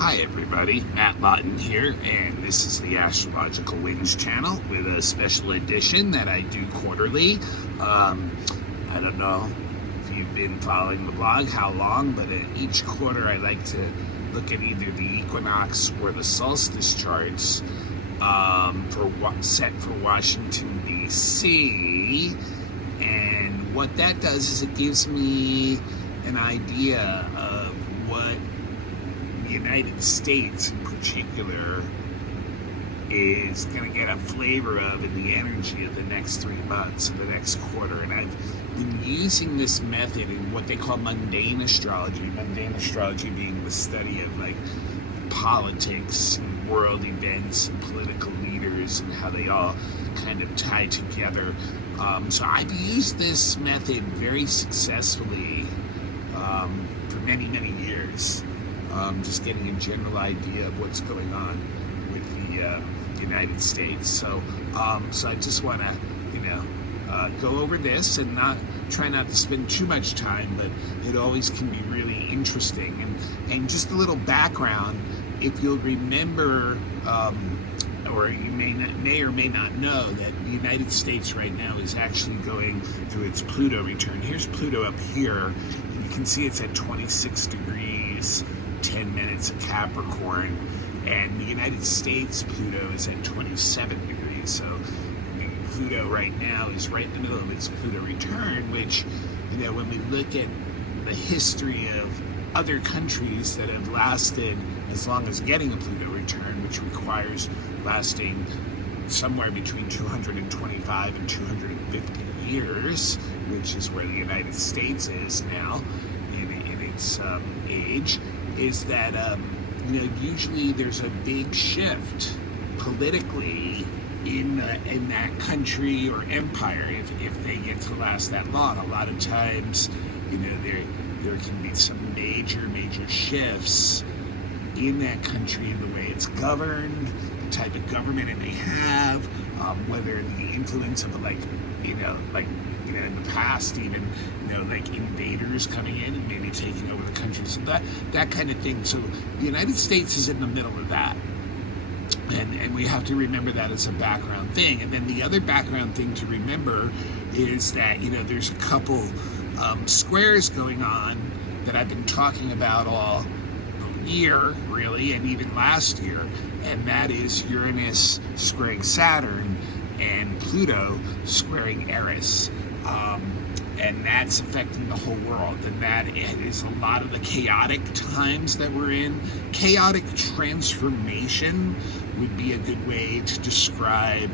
Hi everybody, Matt Lawton here, and this is the Astrological Wings channel with a special edition that I do quarterly. I don't know if you've been following the blog, how long, but each quarter I like to look at either the equinox or the solstice charts set for Washington, D.C., and what that does is it gives me an idea of what the United States in particular is going to get a flavor of in the energy of the next 3 months, of the next quarter. And I've been using this method in what they call mundane astrology being the study of like politics and world events and political leaders and how they all kind of tie together. So I've used this method very successfully for many, many years. Just getting a general idea of what's going on with the United States. So I just want to, go over this and try not to spend too much time, but it always can be really interesting. And just a little background, if you'll remember, or you may or may not know, that the United States right now is actually going through its Pluto return. Here's Pluto up here. You can see it's at 26 degrees. 10 minutes of Capricorn, and the United States Pluto is at 27 degrees. So Pluto right now is right in the middle of its Pluto return, which, when we look at the history of other countries that have lasted as long as getting a Pluto return, which requires lasting somewhere between 225 and 250 years, which is where the United States is now in its age, is that usually there's a big shift politically in that country or empire if they get to last that long. A lot of times, there can be some major in that country in the way it's governed, the type of government it may have, whether the influence of in the past, even, like invaders coming in and maybe taking over the country, so that kind of thing. So the United States is in the middle of that. And we have to remember that as a background thing. And then the other background thing to remember is that, there's a couple squares going on that I've been talking about all year, really, and even last year. And that is Uranus squaring Saturn and Pluto squaring Eris. And that's affecting the whole world. And that is a lot of the chaotic times that we're in. Chaotic transformation would be a good way to describe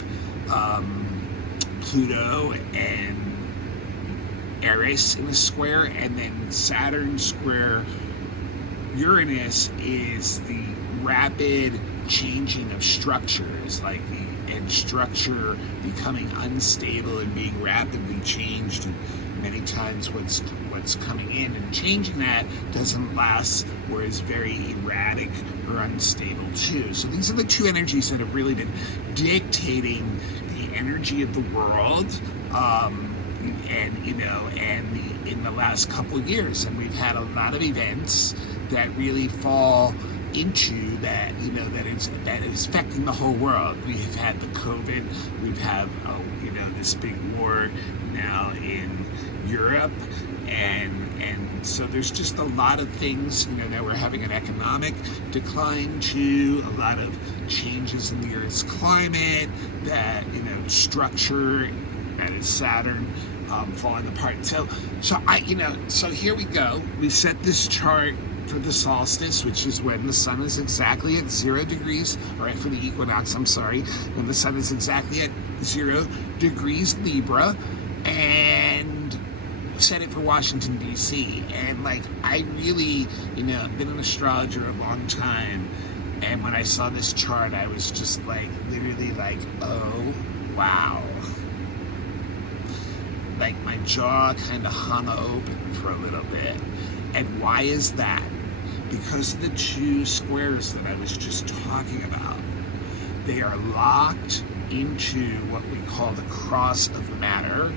Pluto and Eris in a square. And then Saturn square Uranus is the rapid changing of structures, and structure becoming unstable and being rapidly changed. And many times what's coming in and changing that doesn't last, or is very erratic or unstable too. So these are the two energies that have really been dictating the energy of the world, in the last couple of years. And we've had a lot of events that really fall into that, that is affecting the whole world. We have had the COVID, we've had, this big war now in Europe, and so there's just a lot of things, that we're having an economic decline too, a lot of changes in the Earth's climate, that, structure, that is Saturn, falling apart. So here we go. We set this chart for the solstice, which is when the sun is exactly at 0 degrees, or for the equinox, when the sun is exactly at 0 degrees Libra, and set it for Washington, D.C. And I really, I've been an astrologer a long time, and when I saw this chart, I was just literally oh, wow. My jaw kind of hung open for a little bit. And why is that? Because of the two squares that I was just talking about. They are locked into what we call the cross of matter,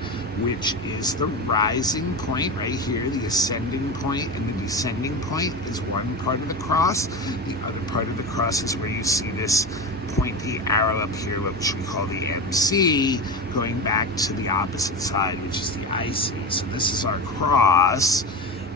which is the rising point right here. The ascending point and the descending point is one part of the cross. The other part of the cross is where you see this pointy arrow up here, which we call the MC, going back to the opposite side, which is the IC. So this is our cross.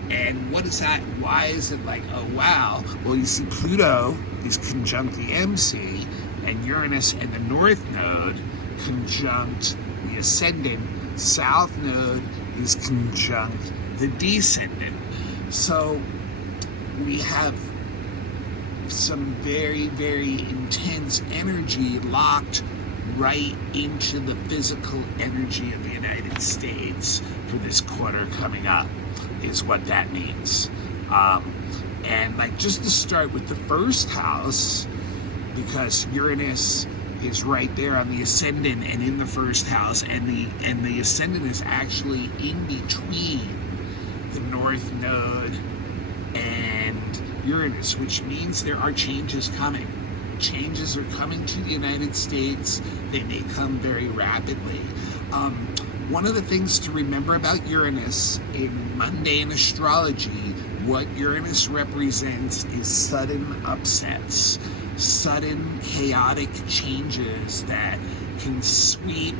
And what is that? Why is it like, oh wow? Well, you see Pluto is conjunct the MC, and Uranus and the North Node conjunct the Ascendant. South Node is conjunct the Descendant. So we have some very, very intense energy locked right into the physical energy of the United States for this quarter coming up, is what that means. And like, just to start with the first house, because Uranus is right there on the ascendant and in the first house, and the ascendant is actually in between the North Node and Uranus, which means there are changes coming. Changes are coming to the United States. They may come very rapidly. One of the things to remember about Uranus in mundane astrology, what Uranus represents is sudden upsets, sudden chaotic changes that can sweep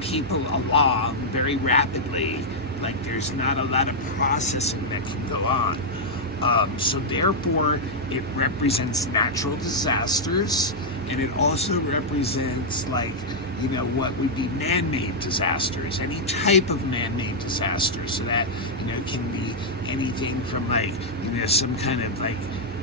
people along very rapidly. Like, there's not a lot of processing that can go on. So therefore, it represents natural disasters, and it also represents, like, you know, what would be man-made disasters, any type of man-made disaster. So that, you know, can be anything from, like, you know, some kind of like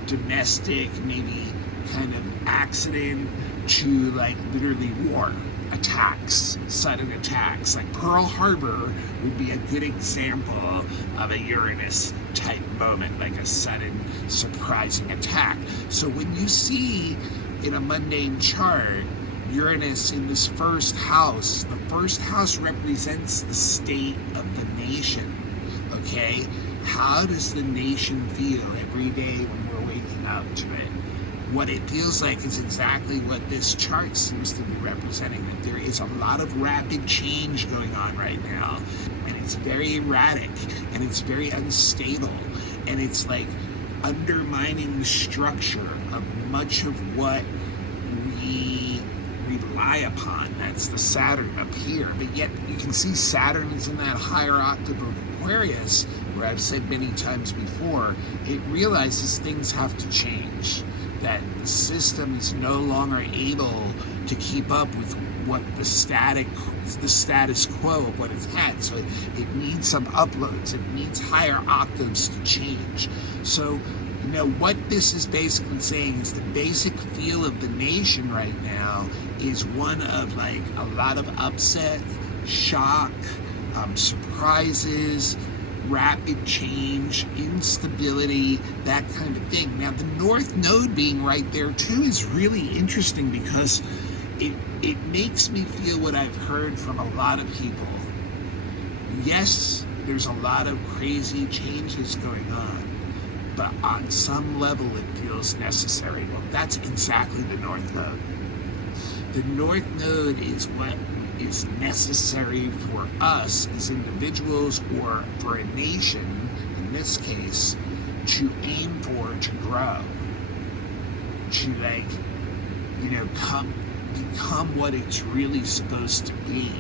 domestic, maybe kind of accident, to like literally war attacks, sudden attacks. Like Pearl Harbor would be a good example of a Uranus type moment, like a sudden surprising attack. So when you see in a mundane chart Uranus in this first house, the first house represents the state of the nation. Okay, how does the nation feel every day when we're waking up to it? What it feels like is exactly what this chart seems to be representing, that there is a lot of rapid change going on right now, and it's very erratic, and it's very unstable, and it's like undermining the structure of much of what we rely upon. That's the Saturn up here. But yet you can see Saturn is in that higher octave of Aquarius, where I've said many times before, it realizes things have to change, that the system is no longer able to keep up with what the status quo of what it's had. So it needs some uploads, it needs higher octaves to change. So, you know, what this is basically saying is the basic feel of the nation right now is one of like a lot of upset, shock, surprises, rapid change, instability, that kind of thing. Now, the North Node being right there too is really interesting, because it makes me feel what I've heard from a lot of people. Yes, there's a lot of crazy changes going on, but on some level it feels necessary. Well, that's exactly the North Node. The North Node is what is necessary for us as individuals, or for a nation, in this case, to aim for, to grow, to, like, you know, become what it's really supposed to be.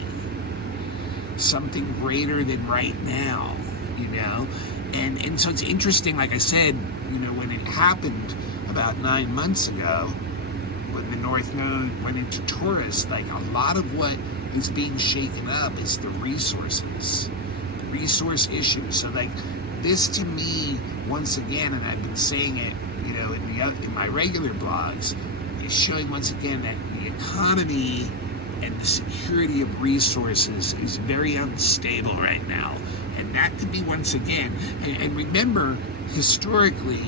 Something greater than right now, you know? And so it's interesting, like I said, you know, when it happened about 9 months ago, when the North Node went into Taurus, like a lot of what is being shaken up is the resources, resource issues. So like this to me, once again, and I've been saying it, you know, in my regular blogs, is showing once again that the economy and the security of resources is very unstable right now. And that could be once again, and remember, historically,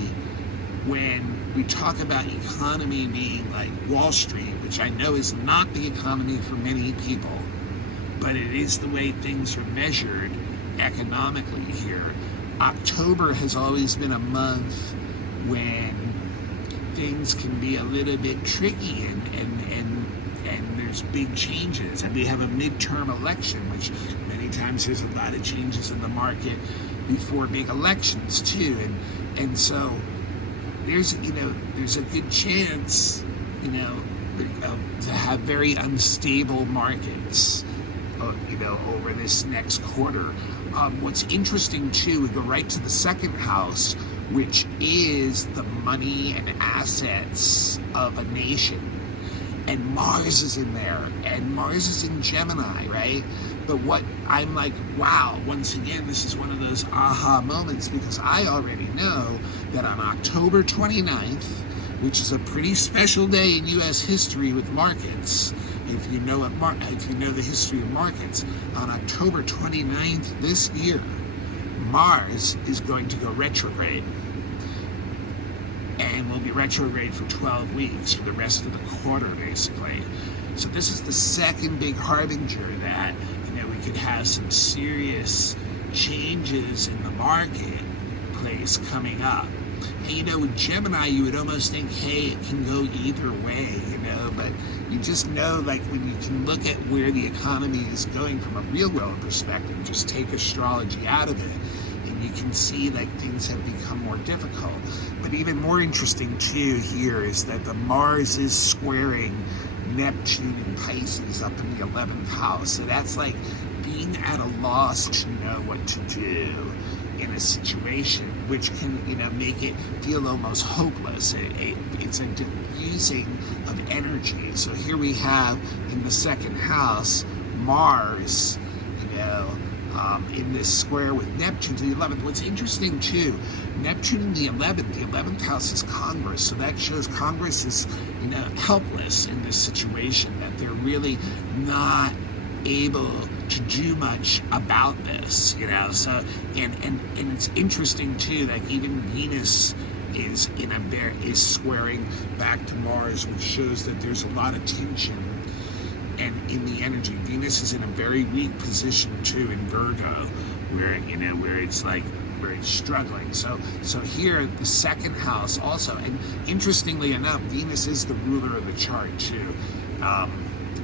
when we talk about economy being like Wall Street, which I know is not the economy for many people, but it is the way things are measured economically here. October has always been a month when things can be a little bit tricky, and there's big changes, and we have a midterm election, which many times there's a lot of changes in the market before big elections too, and so there's a good chance to have very unstable markets over this next quarter. What's interesting too, we go right to the second house, which is the money and assets of a nation. And Mars is in there, and Mars is in Gemini, right? But what I'm like, wow, once again, this is one of those aha moments, because I already know that on October 29th, which is a pretty special day in U.S. history with markets, if you know the history of markets, on October 29th this year, Mars is going to go retrograde. And will be retrograde for 12 weeks, for the rest of the quarter, basically. So this is the second big harbinger that, we could have some serious changes in the marketplace coming up. And, with Gemini, you would almost think, hey, it can go either way, but you just know, like, when you can look at where the economy is going from a real-world perspective, just take astrology out of it, and you can see, like, things have become more difficult. But even more interesting, too, here is that the Mars is squaring Neptune in Pisces up in the 11th house. So that's like being at a loss to know what to do in a situation, which can, make it feel almost hopeless. It's a diffusing of energy. So here we have in the second house, Mars, in this square with Neptune to the 11th. What's interesting too, Neptune in the 11th house is Congress, so that shows Congress is, helpless in this situation, that they're really not able to do much about this, so, and it's interesting too, like even Venus is is squaring back to Mars, which shows that there's a lot of tension. And in the energy, Venus is in a very weak position too in Virgo, where it's struggling. So here, the second house also, and interestingly enough, Venus is the ruler of the chart too.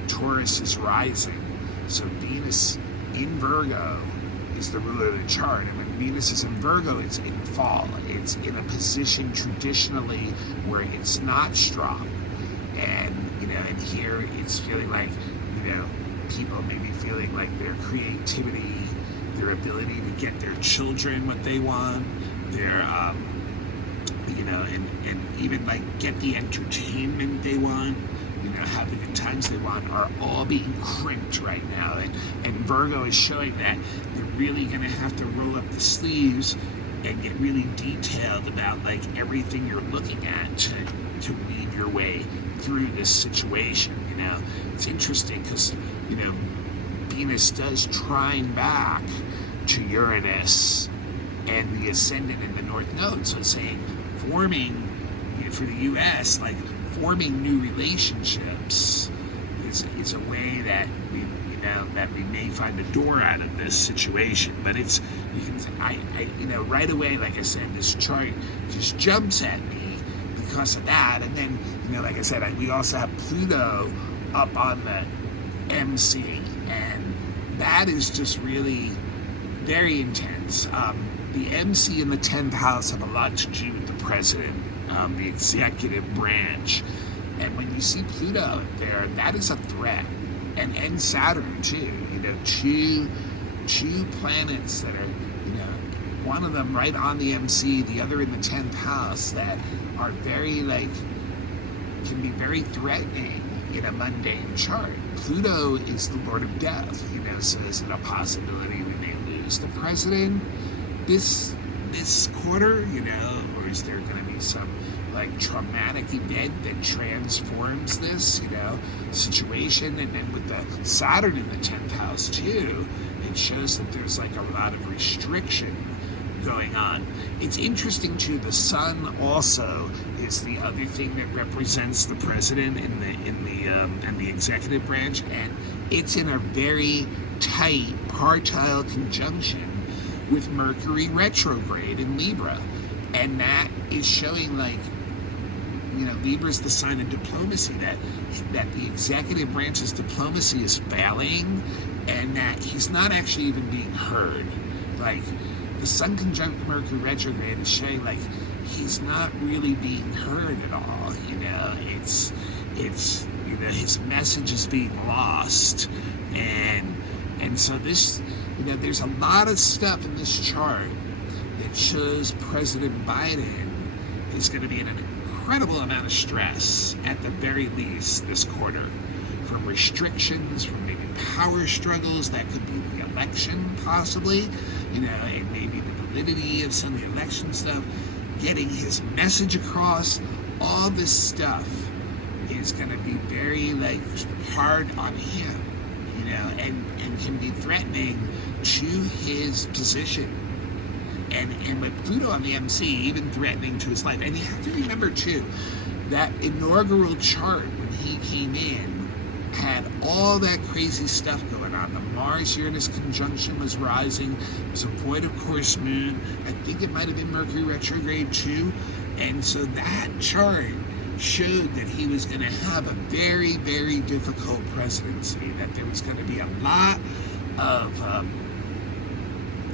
Taurus is rising, so Venus in Virgo is the ruler of the chart. And when Venus is in Virgo, it's in fall. It's in a position traditionally where it's not strong, and and here it's feeling like, people may be feeling like their creativity, their ability to get their children what they want, their, and even like get the entertainment they want, have the good times they want, are all being crimped right now. And Virgo is showing that they're really going to have to roll up the sleeves and get really detailed about like everything you're looking at to weave your way through this situation. It's interesting because Venus does trine back to Uranus and the ascendant in the North Node, so saying forming, for the U.S., like forming new relationships is a way that we may find a door out of this situation. But right away, like I said, this chart just jumps at me because of that. And then, like I said, we also have Pluto up on the MC, and that is just really very intense. The MC in the 10th house have a lot to do with the president, the executive branch. And when you see Pluto up there, that is a threat. And Saturn too, two planets that are, one of them right on the MC, the other in the 10th house, that are very, can be very threatening in a mundane chart. Pluto is the Lord of Death, so is it a possibility we may lose the president this quarter, or is there going to be some traumatic event that transforms this, situation? And then with the Saturn in the 10th house too, it shows that there's a lot of restriction going on. It's interesting too, the Sun also is the other thing that represents the president and the executive branch, and it's in a very tight partile conjunction with Mercury retrograde in Libra, and that is showing Libra's the sign of diplomacy, that the executive branch's diplomacy is failing, and that he's not actually even being heard. Like, the Sun conjunct Mercury retrograde is showing like he's not really being heard at all. It's his message is being lost, and so this, there's a lot of stuff in this chart that shows President Biden is going to be in an incredible amount of stress at the very least this quarter, from restrictions, from maybe power struggles, that could be the election possibly, and maybe the validity of some of the election stuff, getting his message across. All this stuff is going to be very hard on him, and can be threatening to his position. And with Pluto on the MC, even threatening to his life. And you have to remember, too, that inaugural chart when he came in had all that crazy stuff going on. The Mars-Uranus conjunction was rising. It was a void of course moon. I think it might have been Mercury retrograde, too. And so that chart showed that he was going to have a very, very difficult presidency, that there was going to be a lot of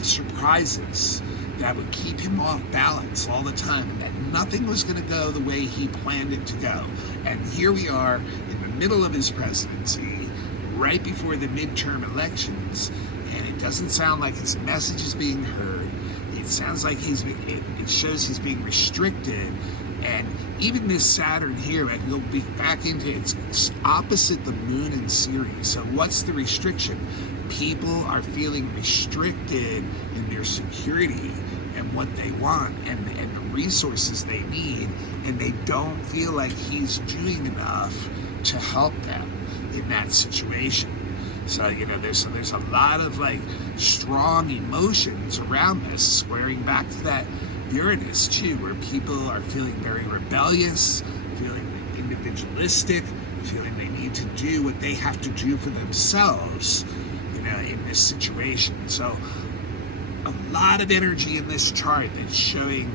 surprises that would keep him off balance all the time, and that nothing was going to go the way he planned it to go. And here we are in the middle of his presidency, right before the midterm elections, and it doesn't sound like his message is being heard. It sounds like it shows he's being restricted. And even this Saturn here, and you'll be back into it's opposite the moon in Ceres. So what's the restriction? People are feeling restricted in their security and what they want and the resources they need, and they don't feel like he's doing enough to help them in that situation. So there's a lot of strong emotions around this, squaring back to that Uranus too, where people are feeling very rebellious, feeling individualistic, feeling they need to do what they have to do for themselves, in this situation. So a lot of energy in this chart that's showing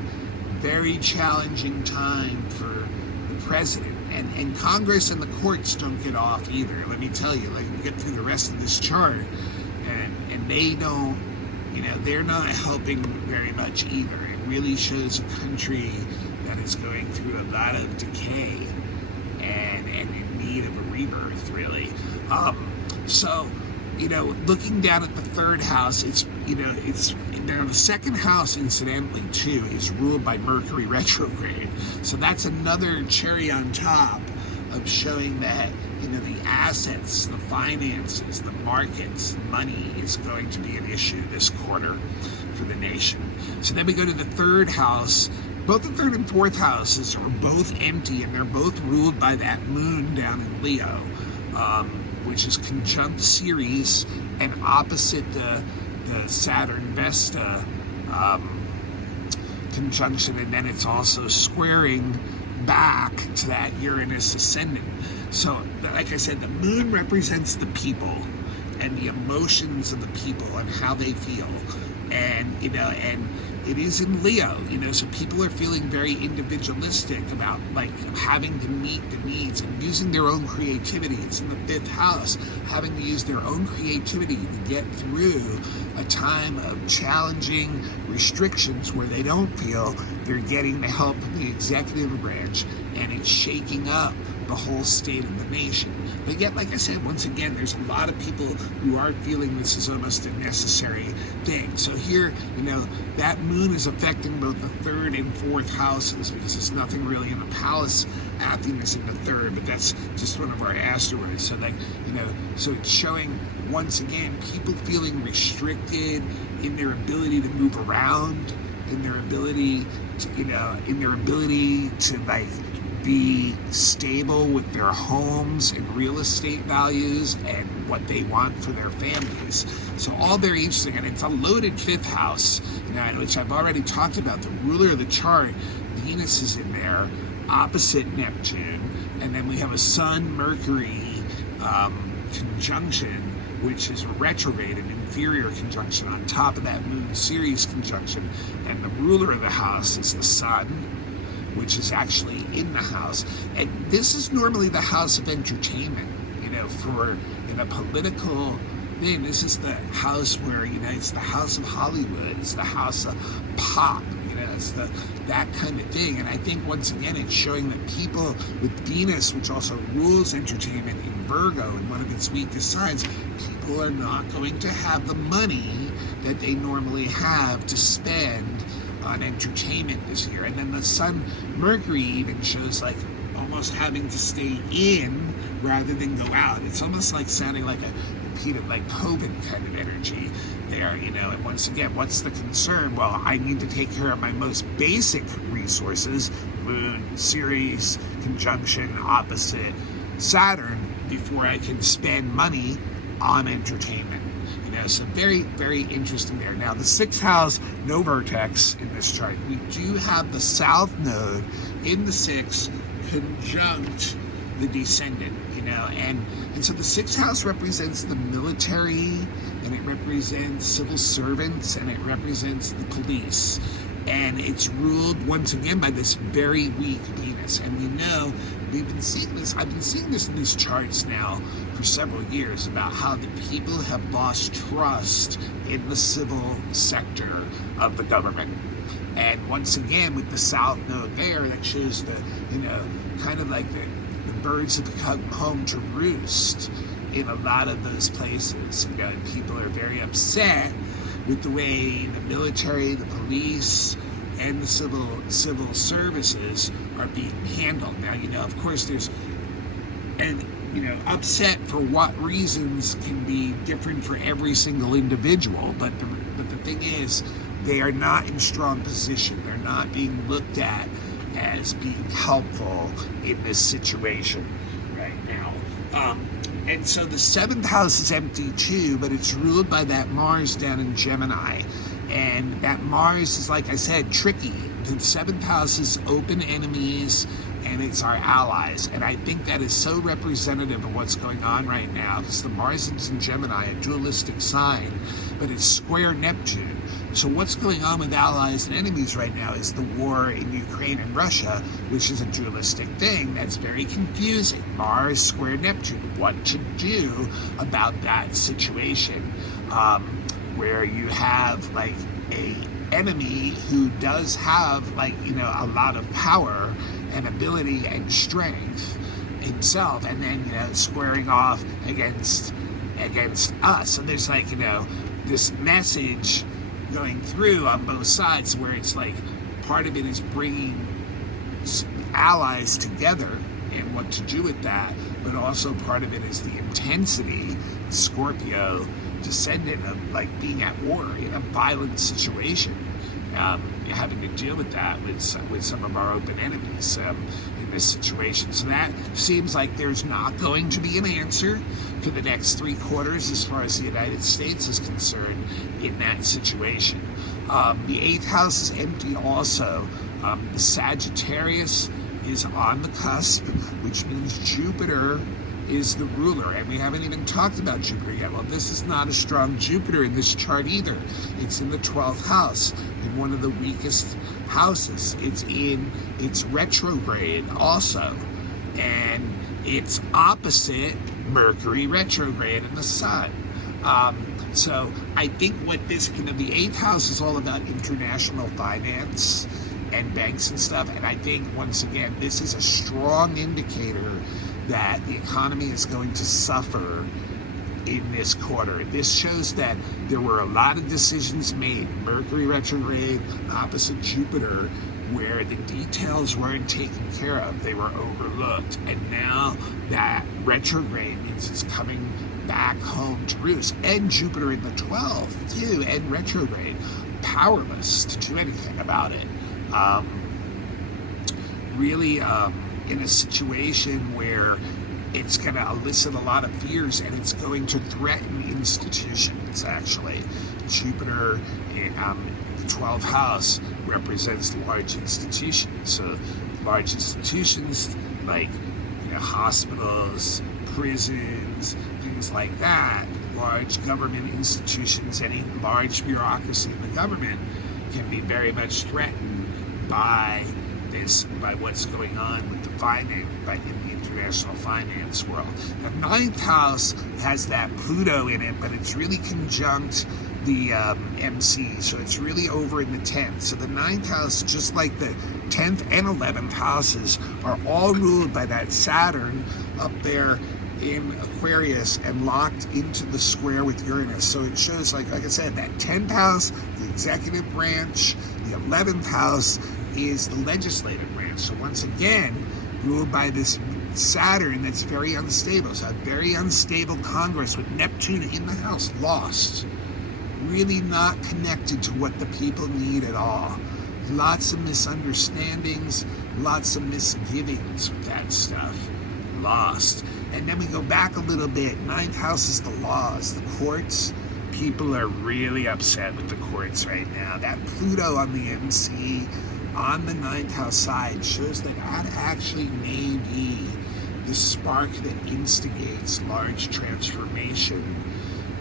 very challenging time for the president. And Congress and the courts don't get off either. Let me tell you, you get through the rest of this chart, and they don't, they're not helping very much either. It really shows a country that is going through a lot of decay and in need of a rebirth, really. So, looking down at the third house, it's the second house, incidentally, too, is ruled by Mercury retrograde. So that's another cherry on top of showing that, the assets, the finances, the markets, money is going to be an issue this quarter for the nation. So then we go to the third house. Both the third and fourth houses are both empty, and they're both ruled by that moon down in Leo, which is conjunct Ceres and opposite the Saturn Vesta conjunction, and then it's also squaring back to that Uranus ascendant. So, like I said, the moon represents the people and the emotions of the people and how they feel, and and it is in Leo, so people are feeling very individualistic about having to meet the needs and using their own creativity. It's in the fifth house, having to use their own creativity to get through a time of challenging restrictions where they don't feel they're getting the help of the executive branch, and it's shaking up the whole state of the nation. But yet, like I said, once again, there's a lot of people who are feeling this is almost a necessary thing. So here, that moon is affecting both the third and fourth houses, because there's nothing really in the palace happiness in the third, but that's just one of our asteroids. So so it's showing, once again, people feeling restricted in their ability to move around, in their ability to be stable with their homes and real estate values and what they want for their families. So all very interesting, and it's a loaded fifth house, which I've already talked about. The ruler of the chart, Venus, is in there, opposite Neptune, and then we have a Sun-Mercury conjunction, which is a retrograde, an inferior conjunction on top of that Moon-Ceres conjunction, and the ruler of the house is the Sun. which is actually in the house. And this is normally the house of entertainment, for in a political thing. This is the house where, it's the house of Hollywood, it's the house of pop, it's that kind of thing. And I think once again it's showing that people with Venus, which also rules entertainment in Virgo and one of its weakest signs, people are not going to have the money that they normally have to spend on entertainment this year. And then the Sun, Mercury even shows like almost having to stay in rather than go out. It's almost like sounding like a repeated, like COVID kind of energy there, and once again, what's the concern? Well, I need to take care of my most basic resources, Moon, Ceres, conjunction, opposite Saturn, before I can spend money on entertainment. So very, very interesting there. Now, the 6th house, no vertex in this chart. We do have the South Node in the 6th conjunct the descendant, and so the 6th house represents the military, and it represents civil servants, and it represents the police. And it's ruled once again by this very weak Venus. And we've been seeing this, I've been seeing this in these charts now for several years, about how the people have lost trust in the civil sector of the government. And once again, with the South Node there, that shows the, kind of like the birds have come home to roost in a lot of those places. And people are very upset with the way the military, the police, and the civil services are being handled. Now, of course, there's, and upset for what reasons can be different for every single individual. But the thing is, they are not in strong position. They're not being looked at as being helpful in this situation right now. And so the 7th house is empty too, but it's ruled by that Mars down in Gemini. And that Mars is, like I said, tricky. The 7th house is open enemies, and it's our allies. And I think that is so representative of what's going on right now, because the Mars is in Gemini, a dualistic sign, but it's square Neptune. So what's going on with allies and enemies right now is the war in Ukraine and Russia, which is a dualistic thing that's very confusing. Mars square Neptune, what to do about that situation, where you have like a enemy who does have like, a lot of power and ability and strength himself, and then, squaring off against us. So there's like, this message going through on both sides, where it's like part of it is bringing allies together and what to do with that, but also part of it is the intensity, Scorpio descendant, of like being at war in a violent situation, having to deal with that with some of our open enemies in this situation. So that seems like there's not going to be an answer for the next 3 quarters as far as the United States is concerned in that situation. The 8th house is empty also. The Sagittarius is on the cusp, which means Jupiter is the ruler, and we haven't even talked about Jupiter yet. Well, this is not a strong Jupiter in this chart either. It's in the 12th house, in one of the weakest houses. It's retrograde also, and it's opposite Mercury retrograde in the Sun. So I think what the 8th house is all about international finance and banks and stuff, and I think once again this is a strong indicator that the economy is going to suffer in this quarter. This shows that there were a lot of decisions made, Mercury retrograde, opposite Jupiter, where the details weren't taken care of. They were overlooked. And now that retrograde means it's coming back home to roost. And Jupiter in the 12th, too, and retrograde. Powerless to do anything about it. Really, in a situation where it's going to elicit a lot of fears, and it's going to threaten institutions, actually. Jupiter in the 12th house represents large institutions. So large institutions like hospitals, prisons, things like that, large government institutions, any large bureaucracy in the government can be very much threatened by this by what's going on with the finance, in the international finance world. The ninth house has that Pluto in it, but it's really conjunct the MC, so it's really over in the 10th. So the ninth house, just like the 10th and 11th houses, are all ruled by that Saturn up there in Aquarius and locked into the square with Uranus. So it shows, like I said, that 10th house, the executive branch, the 11th house is the legislative branch. So once again, ruled by this Saturn that's very unstable. So a very unstable Congress with Neptune in the house, lost. Really not connected to what the people need at all. Lots of misunderstandings, lots of misgivings with that stuff. Lost. And then we go back a little bit. Ninth house is the laws, the courts. People are really upset with the courts right now. That Pluto on the MC on the ninth house side shows that actually may be the spark that instigates large transformation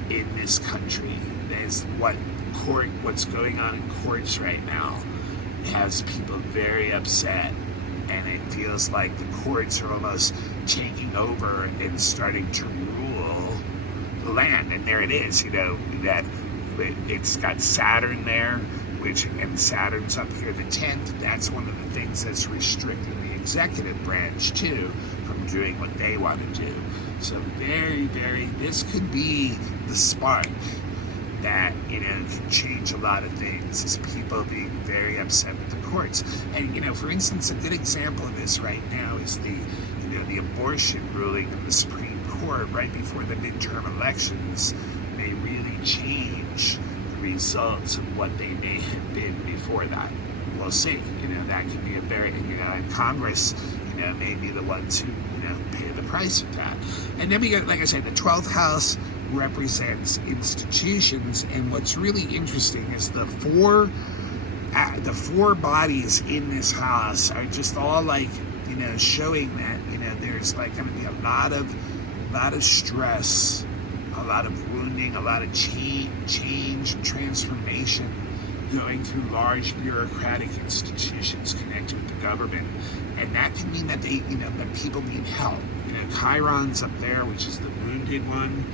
in this country. There's what's going on in courts right now has people very upset, and it feels like the courts are almost taking over and starting to rule the land. And there it is, that it's got Saturn there, and Saturn's up here the 10th. That's one of the things that's restricting the executive branch too from doing what they want to do. So this could be the spark that can change a lot of things, is people being very upset with the courts. And for instance, a good example of this right now is the abortion ruling in the Supreme Court right before the midterm elections may really change the results of what they may have been before that. We'll see. That could be a very, and Congress, may be the ones who, pay the price of that. And then we got, like I said, the 12th house represents institutions, and what's really interesting is the four bodies in this house are just all showing that there's going to be a lot of stress, a lot of wounding, a lot of change and transformation going through large bureaucratic institutions connected with the government. And that can mean that that people need help. Chiron's up there, which is the wounded one.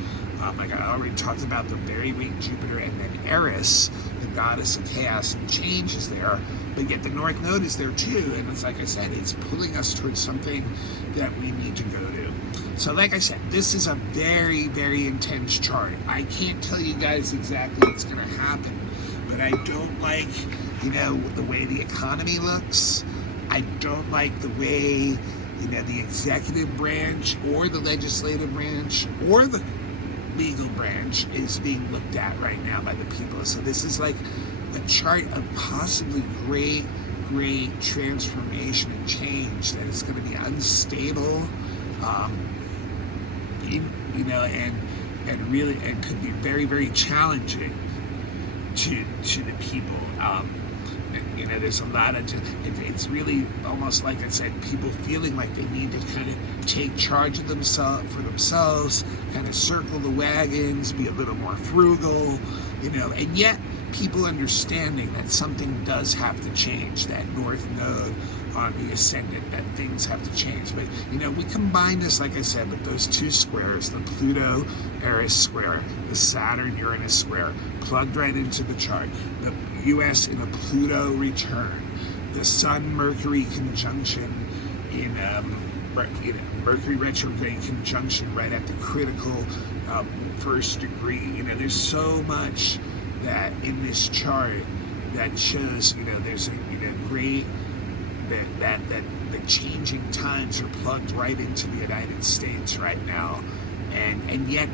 Like I already talked about, the very weak Jupiter, and then Eris, the goddess of chaos and change, is there. But yet the North Node is there too, and it's like I said, it's pulling us towards something that we need to go to. So like I said, this is a very, very intense chart. I can't tell you guys exactly what's going to happen, but I don't like, the way the economy looks. I don't like the way, the executive branch or the legislative branch or the legal branch is being looked at right now by the people. So this is like a chart of possibly great transformation and change that is going to be unstable, and could be very, very challenging to the people. There's a lot of, it's really almost like I said, people feeling like they need to kind of take charge of themselves, kind of circle the wagons, be a little more frugal, and yet people understanding that something does have to change, that North Node on the ascendant, that things have to change. But, we combine this, like I said, with those two squares, the Pluto-Eris square, the Saturn-Uranus square, plugged right into the chart, the U.S. in a Pluto return, the Sun-Mercury conjunction in Mercury retrograde conjunction right at the critical first degree. There's so much that in this chart that shows, there's a great, that the changing times are plugged right into the United States right now, and yet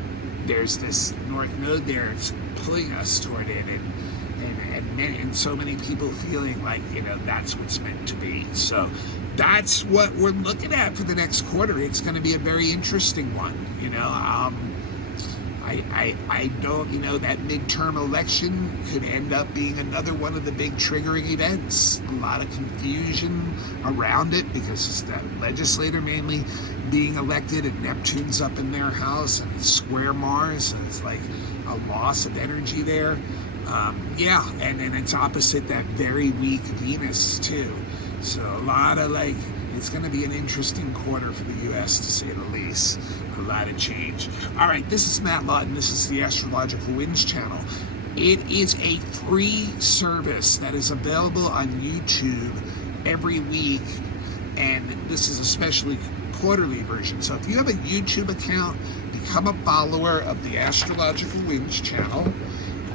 there's this North Node there, it's pulling us toward it, and so many people feeling like that's what's meant to be. So that's what we're looking at for the next quarter. It's going to be a very interesting one. I don't, that midterm election could end up being another one of the big triggering events. A lot of confusion around it because it's the legislator mainly being elected, and Neptune's up in their house, and it's square Mars, and it's like a loss of energy there. And then it's opposite that very weak Venus too. So a lot of it's going to be an interesting quarter for the U.S. to say the least. A lot of change. All right, this is Matt Lawton. This is the Astrological Winds channel. It is a free service that is available on YouTube every week, and this is especially quarterly version. So if you have a YouTube account, become a follower of the Astrological Winds channel,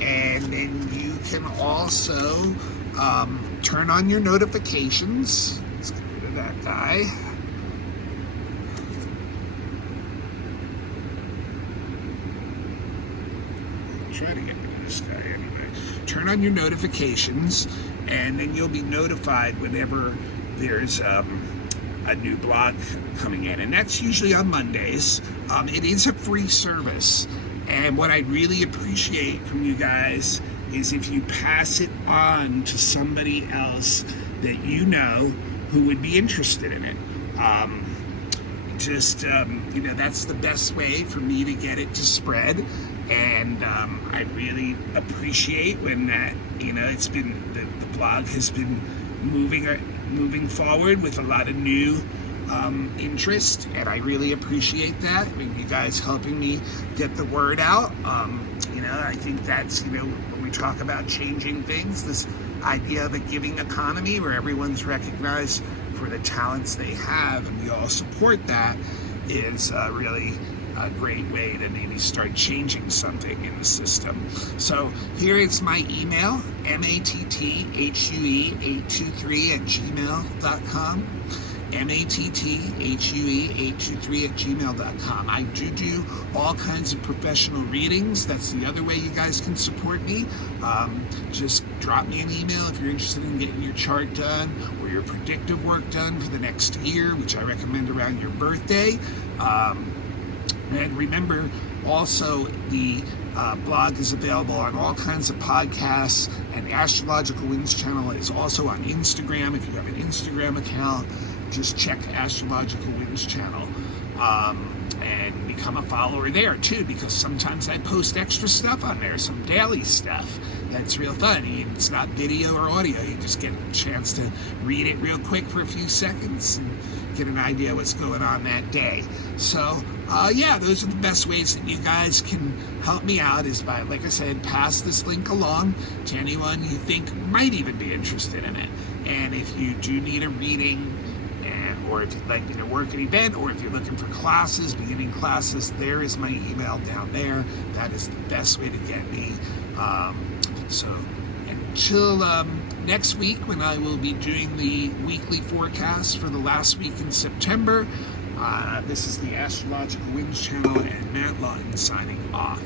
and then you can also turn on your notifications. Let's get rid of that guy. Try to get rid of this guy anyway. Turn on your notifications, and then you'll be notified whenever there's a new blog coming in, and that's usually on Mondays. It is a free service, and what I really appreciate from you guys is if you pass it on to somebody else that you know who would be interested in it. That's the best way for me to get it to spread, and I really appreciate when that, it's been, the blog has been moving forward with a lot of new interest, and I really appreciate that. I mean, you guys helping me get the word out. I think that's, when we talk about changing things, this idea of a giving economy where everyone's recognized for the talents they have and we all support that is really a great way to maybe start changing something in the system. So here is my email, matthue823@gmail.com. matthue823@gmail.com. I do all kinds of professional readings. That's the other way you guys can support me. Just drop me an email if you're interested in getting your chart done or your predictive work done for the next year, which I recommend around your birthday. And remember, also, the blog is available on all kinds of podcasts, and the Astrological Winds channel is also on Instagram. If you have an Instagram account, just check Astrological Winds channel and become a follower there too, because sometimes I post extra stuff on there, some daily stuff that's real fun. It's not video or audio. You just get a chance to read it real quick for a few seconds and get an idea what's going on that day. So those are the best ways that you guys can help me out, is by, like I said, pass this link along to anyone you think might even be interested in it. And if you do need a reading, or if you'd like me to work an event, or if you're looking for classes, beginning classes, there is my email down there. That is the best way to get me. So until next week, when I will be doing the weekly forecast for the last week in September, this is the Astrological Winds channel, and Matt Lawton signing off.